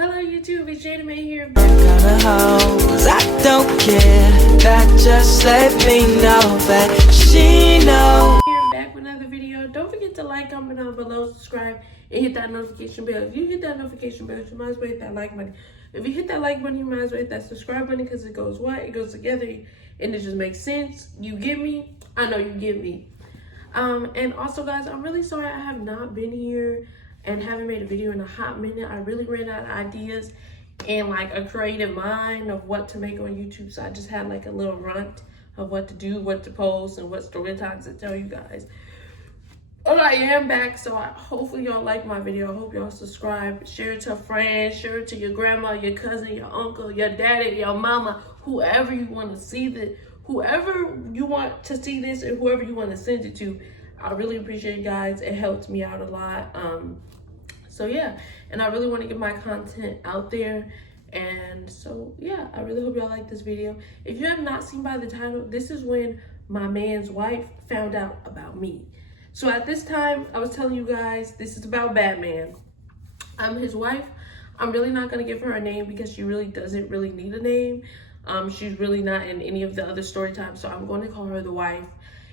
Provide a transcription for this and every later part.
Hello YouTube, it's STORYTIME here. I don't care, that just let me know that she knows. Here back with another video. Don't forget to like, comment down below, subscribe, and hit that notification bell. If you hit that notification bell, you might as well hit that like button. If you hit that like button, you might as well hit that subscribe button because it goes what? It goes together and it just makes sense. You get me? I know you get me. And also guys, I'm really sorry I have not been here and haven't made a video in a hot minute. I really ran out of ideas and like a creative mind of what to make on YouTube. So I just had like a little runt of what to do, what to post, and what story times to tell you guys. But I am back, so hopefully y'all like my video. I hope y'all subscribe, share it to a friend, share it to your grandma, your cousin, your uncle, your daddy, your mama, whoever you want to see this, whoever you want to see this, and whoever you want to send it to. I really appreciate it, guys. It helps me out a lot. So yeah, and I really want to get my content out there. And so yeah, I really hope y'all like this video. If you have not seen by the title, this is when my man's wife found out about me. So at this time, I was telling you guys, this is about Batman. I'm his wife. I'm really not going to give her a name because she really doesn't really need a name. She's really not in any of the other story times, so I'm going to call her the wife.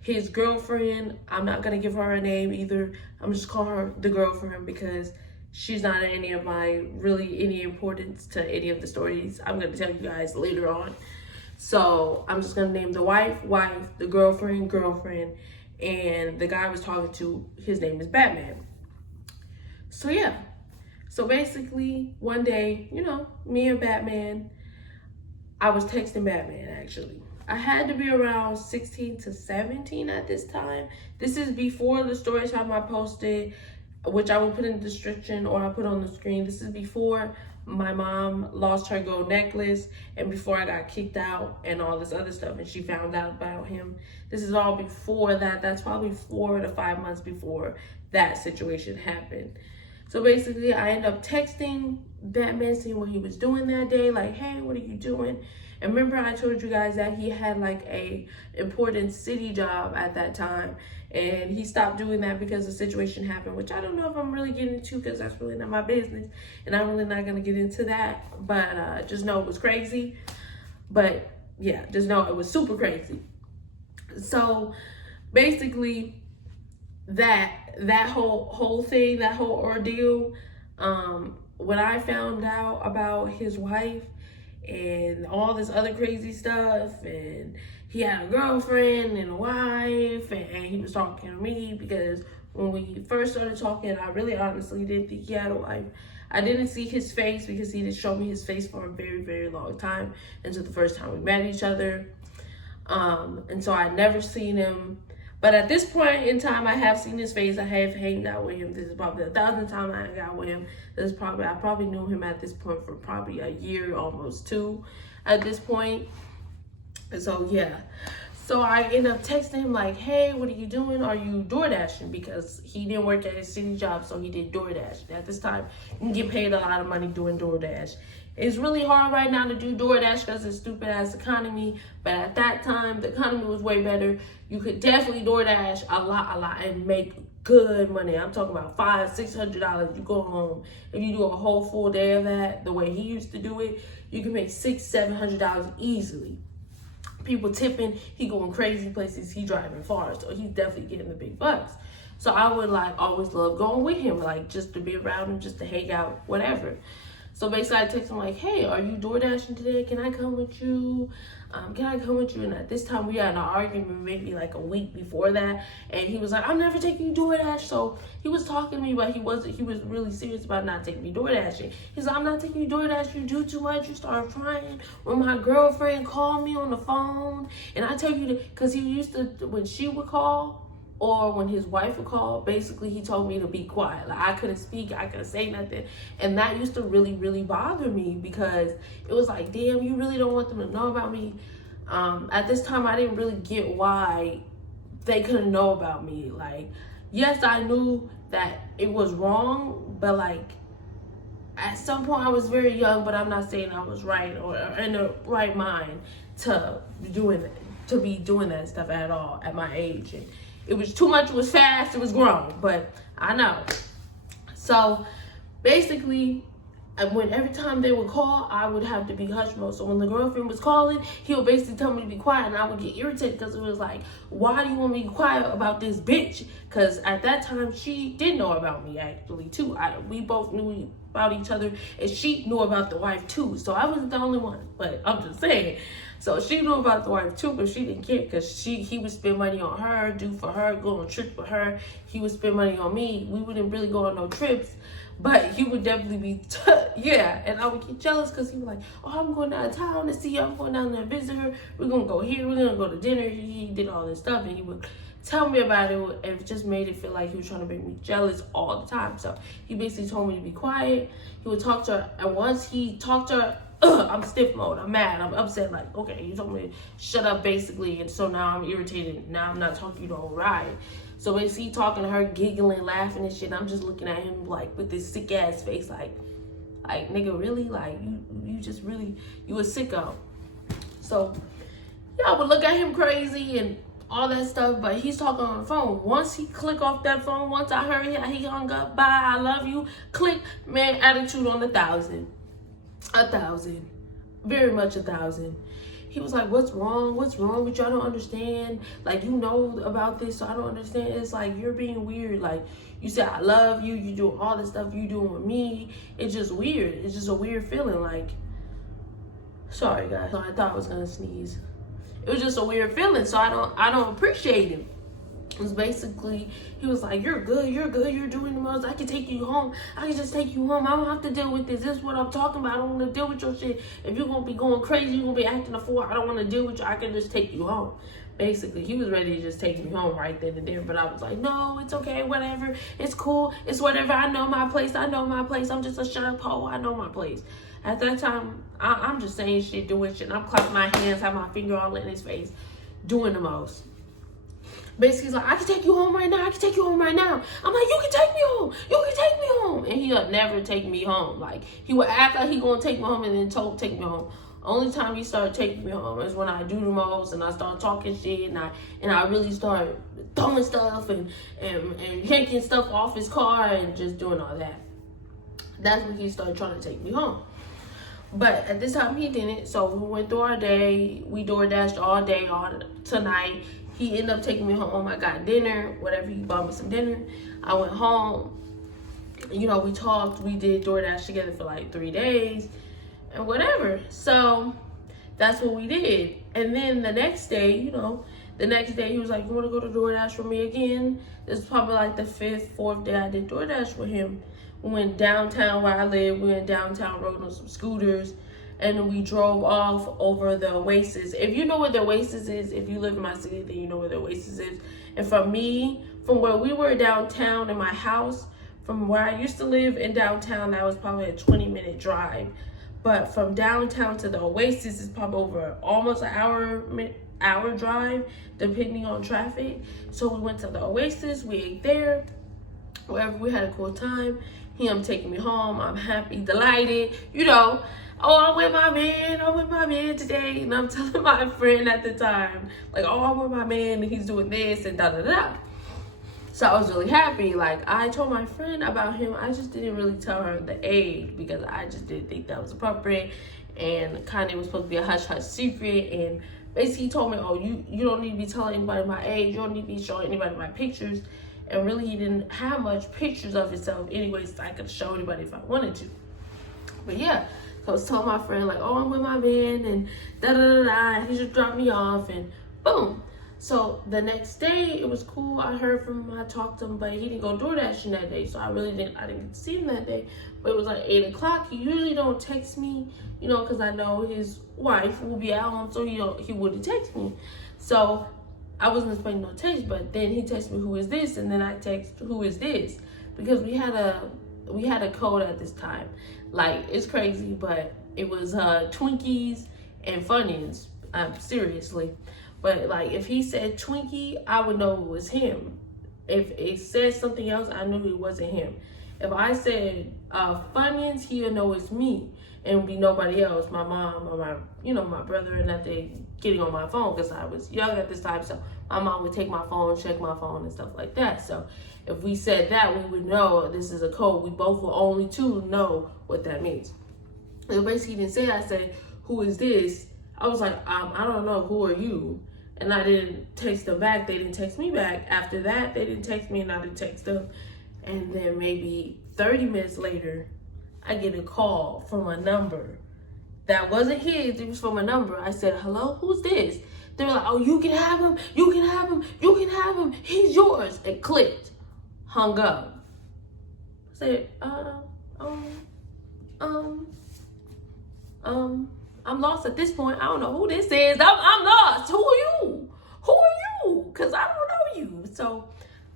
His girlfriend, I'm not going to give her a name either. I'm just calling her the girlfriend because she's not in any of any importance to any of the stories I'm going to tell you guys later on. So I'm just going to name the wife, the girlfriend, and the guy I was talking to, his name is Batman. So yeah. So basically, one day, you know, me and Batman, I was texting Batman actually. I had to be around 16 to 17 at this time. This is before the story time I posted, which I will put in the description or I'll put on the screen. This is before my mom lost her gold necklace and before I got kicked out and all this other stuff and she found out about him. This is all before that. That's probably 4 to 5 months before that situation happened. So basically I ended up texting Batman, seeing what he was doing that day. Like, hey, what are you doing? And remember I told you guys that he had like a important city job at that time. And he stopped doing that because the situation happened, which I don't know if I'm really getting into because that's really not my business. And I'm really not going to get into that. But just know it was crazy. But yeah, just know it was super crazy. So basically that whole thing, that whole ordeal, when I found out about his wife and all this other crazy stuff, and he had a girlfriend and a wife, and he was talking to me because when we first started talking, I really honestly didn't think he had a wife. I didn't see his face because he didn't show me his face for a very, very long time until the first time we met each other. And so I'd never seen him. But at this point in time, I have seen his face. I have hanged out with him. This is probably the 1,000th time I hang out with him. I probably knew him at this point for probably a year, almost 2 at this point. And so, yeah. So I ended up texting him like, hey, what are you doing? Are you door dashing? Because he didn't work at his city job, so he did DoorDash. At this time, you can get paid a lot of money doing DoorDash. It's really hard right now to do DoorDash because it's stupid ass economy. But at that time, the economy was way better. You could definitely DoorDash a lot and make good money. I'm talking about $500-$600. You go home. If you do a whole full day of that, the way he used to do it, you can make $600-$700 easily. People tipping, he going crazy places, he driving far, so he's definitely getting the big bucks. So I would like always love going with him, like just to be around him, just to hang out, whatever. So basically I text him like, hey, are you door dashing today? Can I come with you? And at this time we had an argument maybe like a week before that. And he was like, I'm never taking you DoorDash. So he was talking to me, but he was really serious about not taking me DoorDashing. He's like, I'm not taking you DoorDash. You do too much. You start crying. When my girlfriend called me on the phone, and I tell you that, because he used to, when she would call, or when his wife would call, basically he told me to be quiet. Like I couldn't speak, I couldn't say nothing. And that used to really, really bother me because it was like, damn, you really don't want them to know about me. At this time, I didn't really get why they couldn't know about me. Like, yes, I knew that it was wrong, but like, at some point I was very young, but I'm not saying I was right or in the right mind to be doing that stuff at all at my age. And it was too much, it was fast, it was grown, but I know. So basically when every time they would call, I would have to be hush mode. So when the girlfriend was calling, he would basically tell me to be quiet, and I would get irritated because it was like, why do you want me to be quiet about this bitch? Because at that time, she did know about me actually too. We both knew about each other, and she knew about the wife too. So I wasn't the only one, but I'm just saying. So she knew about the wife too, but she didn't care because he would spend money on her, do for her, go on trips with her. He would spend money on me. We wouldn't really go on no trips. But he would definitely be, yeah. And I would get jealous because he was like, oh, I'm going out of town to see her. I'm going down there to visit her. We're going to go here. We're going to go to dinner. He did all this stuff. And he would tell me about it. And it just made it feel like he was trying to make me jealous all the time. So he basically told me to be quiet. He would talk to her. And once he talked to her, I'm stiff mode. I'm mad. I'm upset. Like, okay, you told me to shut up, basically. And so now I'm irritated. Now I'm not talking to you the whole ride. So basically talking to her, giggling, laughing and shit. I'm just looking at him like with this sick ass face, like nigga, really? Like you just really, you a sicko. So yeah, I would look at him crazy and all that stuff, but he's talking on the phone. Once he click off that phone, once I heard he hung up, bye, I love you, click, man, attitude on 1,000. 1,000. Very much 1,000. He was like, what's wrong? What's wrong with you? I don't understand. Like, you know about this, so I don't understand. It's like, you're being weird. Like, you said, I love you. You doing all this stuff you doing with me. It's just weird. It's just a weird feeling. Like, sorry, guys. I thought I was going to sneeze. It was just a weird feeling, so I don't appreciate it. It was basically, he was like, you're good, you're doing the most, I can take you home, I can just take you home, I don't have to deal with this is what I'm talking about, I don't want to deal with your shit, if you're going to be going crazy, you're going to be acting a fool, I don't want to deal with you, I can just take you home. Basically, he was ready to just take me home right then and there, but I was like, no, it's okay, whatever, it's cool, it's whatever, I know my place, I'm just a shut up hoe, I know my place. At that time, I'm just saying shit, doing shit, and I'm clapping my hands, have my finger all in his face, doing the most. Basically, he's like, I can take you home right now. I can take you home right now. I'm like, you can take me home. You can take me home. And he'll never take me home. Like, he would act like he gonna take me home and then take me home. Only time he started taking me home is when I do the most and I start talking shit and I really start throwing stuff and yanking stuff off his car and just doing all that. That's when he started trying to take me home. But at this time, he didn't. So we went through our day. We DoorDashed all day, tonight. He ended up taking me home. I got dinner, whatever. He bought me some dinner. I went home. You know, we talked. We did DoorDash together for like 3 days and whatever. So that's what we did. And then the next day, he was like, you want to go to DoorDash with me again? This is probably like the 5th, 4th day I did DoorDash with him. We went downtown where I live. We went downtown, rode on some scooters. And then we drove off over the Oasis. If you know where the Oasis is, if you live in my city, then you know where the Oasis is. And from where we were downtown in my house, from where I used to live in downtown, that was probably a 20-minute drive. But from downtown to the Oasis is probably over almost an hour drive, depending on traffic. So we went to the Oasis, we ate there, wherever, we had a cool time. Him taking me home, I'm happy, delighted, oh, I'm with my man today. And I'm telling my friend at the time, like, oh, I'm with my man and he's doing this and da-da-da. So I was really happy. Like, I told my friend about him. I just didn't really tell her the age because I just didn't think that was appropriate. And kind of was supposed to be a hush-hush secret. And basically he told me, oh, you don't need to be telling anybody my age. You don't need to be showing anybody my pictures. And really, he didn't have much pictures of himself anyways, so I could show anybody if I wanted to. But yeah, so I was telling my friend, like, oh, I'm with my man, and da-da-da-da, he just dropped me off, and boom. So the next day, it was cool. I heard from him, I talked to him, but he didn't go DoorDashing that day, so I didn't get to see him that day. But it was like 8 o'clock. He usually don't text me, because I know his wife will be at home, so he wouldn't text me. So I wasn't expecting no text, but then he texted me, who is this? And then I text, who is this? Because we had a code at this time. Like, it's crazy, but it was Twinkies and Funyuns, seriously. But like, if he said Twinkie, I would know it was him. If it said something else, I knew it wasn't him. If I said Funyuns, he'll know it's me. And it would be nobody else, my mom or my brother or nothing getting on my phone, because I was young at this time. So my mom would take my phone, check my phone and stuff like that. So if we said that, we would know this is a code. We both will only two know what that means. So basically didn't say, I said, who is this? I was like, I don't know, who are you? And I didn't text them back. They didn't text me back. After that, they didn't text me and I didn't text them. And then maybe 30 minutes later, I get a call from a number that wasn't his. It was from a number. I said, hello, who's this? They were like, oh, you can have him. You can have him. You can have him. He's yours. It clicked. Hung up. I said, I'm lost at this point. I don't know who this is. I'm lost. Who are you? Who are you? Because I don't know you. So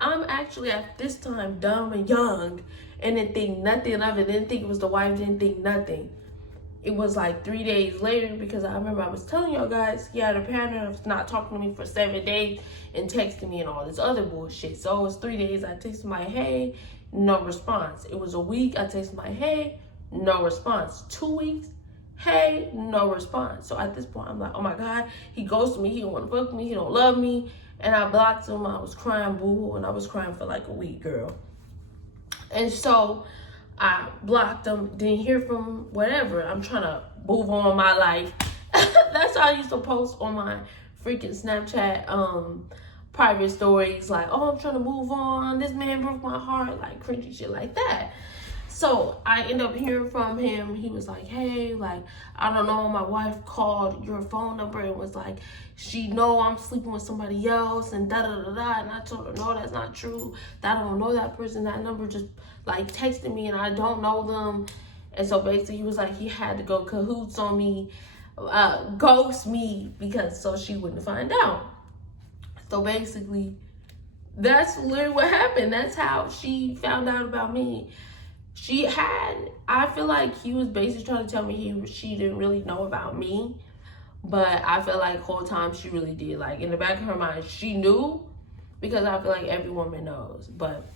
I'm actually at this time dumb and young and didn't think nothing of it. Didn't think it was the wife. Didn't think nothing. It was like 3 days later, because I remember I was telling y'all guys he had a pattern of not talking to me for 7 days and texting me and all this other bullshit. So it was 3 days. I texted my hey, no response. It was a week. I texted my hey, no response. 2 weeks. Hey, no response. So at this point, I'm like, oh my God, he ghosted me. He don't want to fuck me. He don't love me. And I blocked him. I was crying boo-hoo, and I was crying for like a week, girl. And so I blocked him, didn't hear from him, whatever. I'm trying to move on my life. That's how I used to post on my freaking Snapchat private stories, like, oh, I'm trying to move on. This man broke my heart, like cringy shit like that. So I end up hearing from him. He was like, hey, like, I don't know, my wife called your phone number and was like, she know I'm sleeping with somebody else and da-da-da-da. And I told her, no, that's not true. That I don't know that person. That number just, like, texted me and I don't know them. And so basically he was like, he had to go cahoots on me, ghost me, because so she wouldn't find out. So basically, that's literally what happened. That's how she found out about me. I feel like he was basically trying to tell me she didn't really know about me, but I feel like the whole time she really did. Like, in the back of her mind, she knew, because I feel like every woman knows, but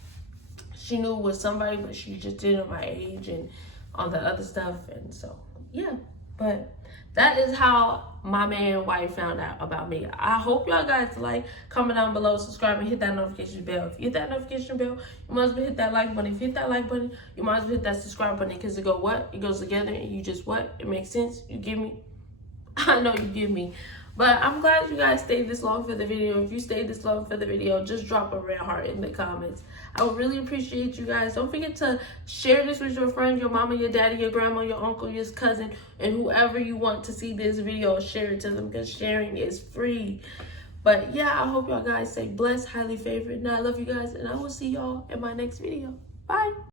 she knew it was somebody, but she just didn't know my age and all the other stuff. And so, yeah, but that is how my man and wife found out about me. I hope y'all guys like, comment down below, subscribe, and hit that notification bell. If you hit that notification bell, you might as well hit that like button. If you hit that like button, you might as well hit that subscribe button, because it goes together, and you just it makes sense. You give me, I know you give me. But I'm glad you guys stayed this long for the video. If you stayed this long for the video, just drop a red heart in the comments. I would really appreciate you guys. Don't forget to share this with your friend, your mama, your daddy, your grandma, your uncle, your cousin, and whoever you want to see this video. Share it to them, because sharing is free. But yeah, I hope y'all guys stay blessed, highly favored. And I love you guys, and I will see y'all in my next video. Bye.